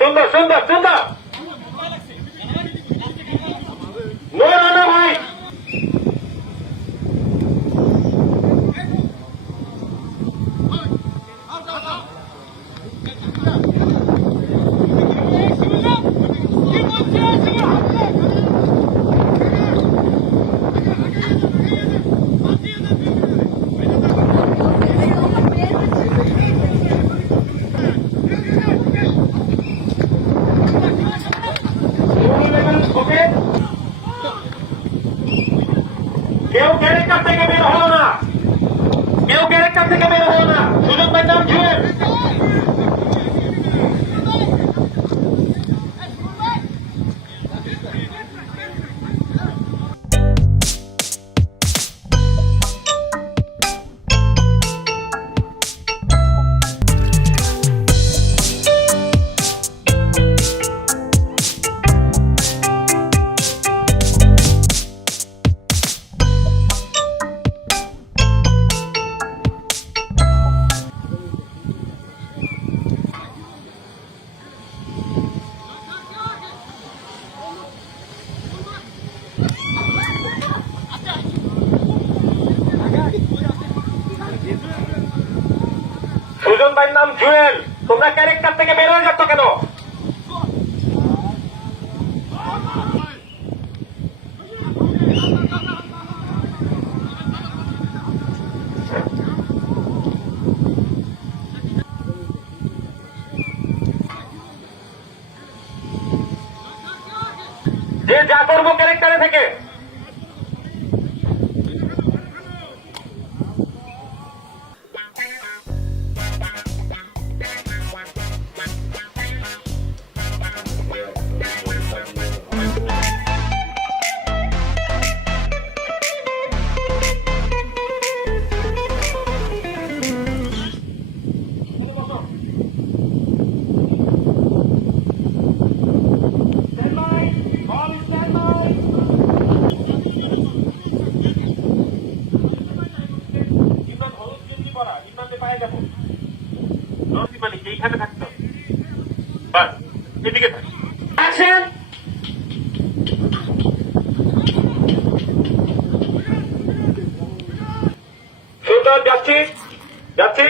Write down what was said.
সুন্দর সুন্দর সুন্দর নো রানা ভাই কেউ ক্যারেক্টার থেকে বের হলো না, কেউ ক্যারেক্টার থেকে বের হলো না। সুজন ভাই নাম জুয়েল। সুজন ভাইয়ের নাম জুয়েল। তোমরা ক্যারেক্টার থেকে বের হয়ে যাচ্ছ কেন? যে যা করবো ক্যারেক্টারে থেকে। এইখানে থাকতো বাস এদিকে থাক। অ্যাকশন। সুন্দর যাচ্ছি যাচ্ছি।